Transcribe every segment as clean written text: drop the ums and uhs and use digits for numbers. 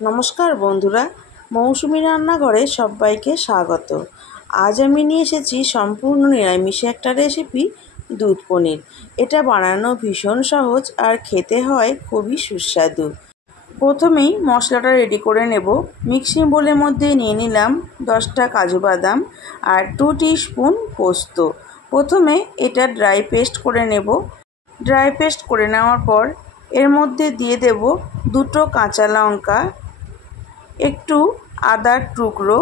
নমস্কার বন্ধুরা, মৌসুমী রান্নাঘরে সবাইকে স্বাগত। আজ আমি নিয়ে এসেছি সম্পূর্ণ নিরামিষ একটা রেসিপি, দুধ পনির। এটা বানানো ভীষণ সহজ আর খেতে হয় খুবই সুস্বাদু। প্রথমেই মশলাটা রেডি করে নেব। মিক্সিং বোলের মধ্যে নিয়ে নিলাম 10টা কাজু বাদাম আর 2 টিস্পুন পোস্ত। প্রথমে এটা ড্রাই পেস্ট করে নেব। ড্রাই পেস্ট করে নেওয়ার পর এর মধ্যে দিয়ে দেব 2টো কাঁচা লঙ্কা, একটু আদার টুকরো,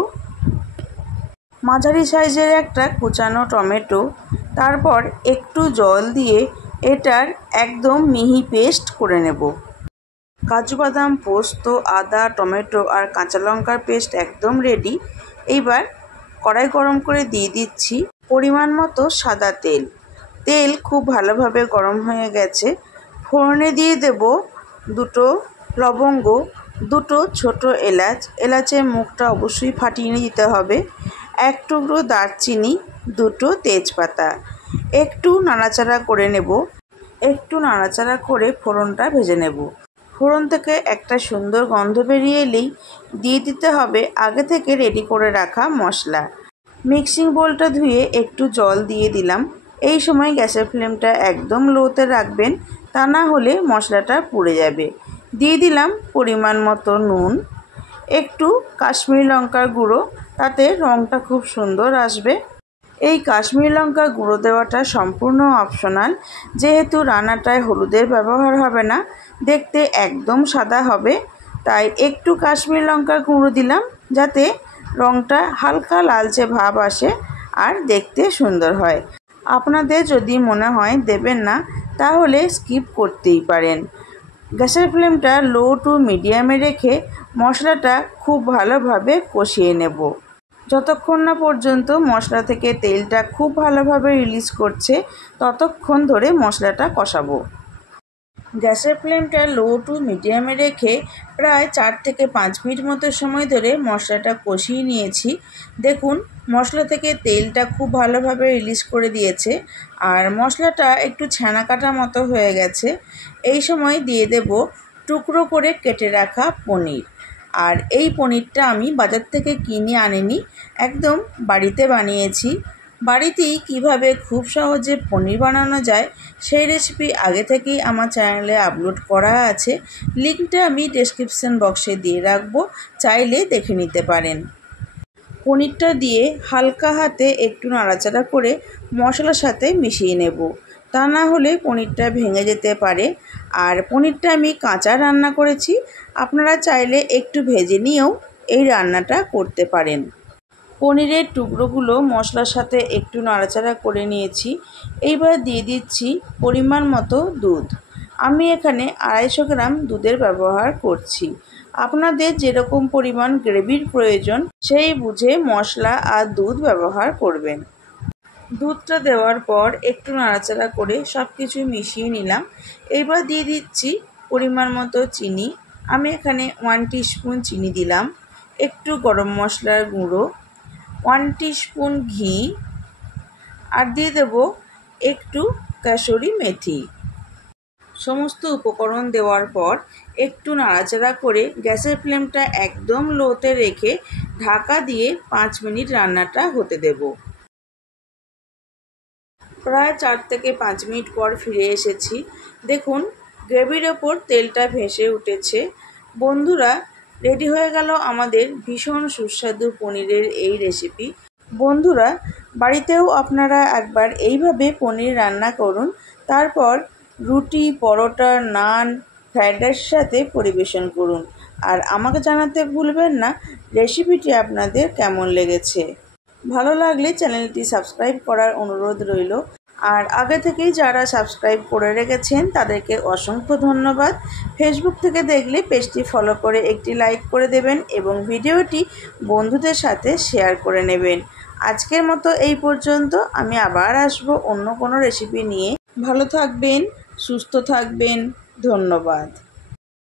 মাঝারি সাইজের একটা কুচানো টমেটো। তারপর একটু জল দিয়ে এটার একদম মিহি পেস্ট করে নেব। কাজু বাদাম, পোস্ত, আদা, টমেটো আর কাঁচা লঙ্কার পেস্ট একদম রেডি। এইবার কড়াই গরম করে দিয়ে দিচ্ছি পরিমাণ মতো সাদা তেল। তেল খুব ভালোভাবে গরম হয়ে গেছে। ফোড়নে দিয়ে দেব 2টো লবঙ্গ, 2টো ছোট এলাচ। এলাচের মুখটা অবশ্যই ফাটিয়ে দিতে হবে। 1 টুকরো দারচিনি, 2টো তেজপাতা। একটু নাড়াচাড়া করে নেব। একটু নাড়াচাড়া করে ফোড়নটা ভেজে নেব। ফোড়ন থেকে একটা সুন্দর গন্ধ বেরিয়ে এলেই দিয়ে দিতে হবে আগে থেকে রেডি করে রাখা মশলা। মিক্সিং বোলটা ধুয়ে একটু জল দিয়ে দিলাম। এই সময় গ্যাসের ফ্লেমটা একদম লোতে রাখবেন, তা না হলে মশলাটা পুড়ে যাবে। দিয়ে দিলাম পরিমাণ মতো নুন, একটু কাশ্মীরি লঙ্কার গুঁড়ো, তাতে রঙটা খুব সুন্দর আসবে। এই কাশ্মীরি লঙ্কার গুঁড়ো দেওয়াটা সম্পূর্ণ অপশনাল, যেহেতু রান্নাটায় হলুদের ব্যবহার হবে না, দেখতে একদম সাদা হবে। তাই একটু কাশ্মীরি লঙ্কার গুঁড়ো দিলাম, যাতে রঙটা হালকা লালচে ভাব আসে আর দেখতে সুন্দর হয়। আপনাদের যদি মনে হয় দেবেন না, তাহলে স্কিপ করতেই পারেন। গ্যাসের ফ্লেমটা লো টু মিডিয়ামে রেখে মশলাটা খুব ভালোভাবে কষিয়ে নেব। যতক্ষণ না পর্যন্ত মশলা থেকে তেলটা খুব ভালোভাবে রিলিজ করছে, ততক্ষণ ধরে মশলাটা কষাবো। গ্যাসের ফ্লেমটা লো টু মিডিয়ামে রেখে প্রায় 4 থেকে 5 মিনিট মতো সময় ধরে মশলাটা কষিয়ে নিয়েছি। দেখুন, মশলা থেকে তেলটা খুব ভালোভাবে রিলিজ করে দিয়েছে আর মশলাটা একটু ছানা কাটা মতো হয়ে গেছে। এই সময় দিয়ে দেব টুকরো করে কেটে রাখা পনির। আর এই পনিরটা আমি বাজার থেকে কিনে আনিনি, একদম বাড়িতে বানিয়েছি। বাড়িতেই কিভাবে খুব সহজে পনির বানানো যায় সেই রেসিপি আগে থেকেই আমার চ্যানেলে আপলোড করা আছে। লিঙ্কটা আমি ডেসক্রিপশন বক্সে দিয়ে রাখবো, চাইলে দেখে নিতে পারেন। পনিরটা দিয়ে হালকা হাতে একটু নাড়াচাড়া করে মশলার সাথে মিশিয়ে নেব, তা না হলে পনিরটা ভেঙে যেতে পারে। আর পনিরটা আমি কাঁচা রান্না করেছি, আপনারা চাইলে একটু ভেজে নিয়েও এই রান্নাটা করতে পারেন। পনিরের টুকরোগুলো মশলার সাথে একটু নাড়াচাড়া করে নিয়েছি। এইবার দিয়ে দিচ্ছি পরিমাণ মতো দুধ। আমি এখানে 250 গ্রাম দুধের ব্যবহার করছি। আপনাদের যেরকম পরিমাণ গ্রেভির প্রয়োজন সেই বুঝে মশলা আর দুধ ব্যবহার করবেন। দুধটা দেওয়ার পর একটু নাড়াচাড়া করে সব কিছু মিশিয়ে নিলাম। এইবার দিয়ে দিচ্ছি পরিমাণ মতো চিনি। আমি এখানে 1 টিস্পুন চিনি দিলাম। একটু গরম মশলার গুঁড়ো, 1 টিস্পুন ঘি আর দিয়ে দেব একটু কাসুরি মেথি। সমস্ত উপকরণ দেওয়ার পর একটু নাড়াচাড়া করে গ্যাসের ফ্লেমটা একদম লোতে রেখে ঢাকা দিয়ে 5 মিনিট রান্নাটা হতে দেব। প্রায় 4 থেকে 5 মিনিট পর ফিরে এসেছি। দেখুন, গ্রেভির ওপর তেলটা ভেসে উঠেছে। বন্ধুরা, রেডি হয়ে গেল আমাদের ভীষণ সুস্বাদু পনিরের এই রেসিপি। বন্ধুরা, বাড়িতেও আপনারা একবার এইভাবে পনির রান্না করুন, তারপর রুটি, পরোটা, নান, ফ্রাইড রাইসের সাথে পরিবেশন করুন। আর আমাকে জানাতে ভুলবেন না রেসিপিটি আপনাদের কেমন লেগেছে। ভালো লাগলে চ্যানেলটি সাবস্ক্রাইব করার অনুরোধ রইল। আর আগে থেকেই যারা সাবস্ক্রাইব করে রেখেছেন তাদেরকে অসংখ্য ধন্যবাদ। ফেসবুক থেকে দেখলে পেজটি ফলো করে একটি লাইক করে দেবেন এবং ভিডিওটি বন্ধুদের সাথে শেয়ার করে নেবেন। আজকের মতো এই পর্যন্ত। আমি আবার আসবো অন্য কোনো রেসিপি নিয়ে। ভালো থাকবেন, সুস্থ থাকবেন। ধন্যবাদ।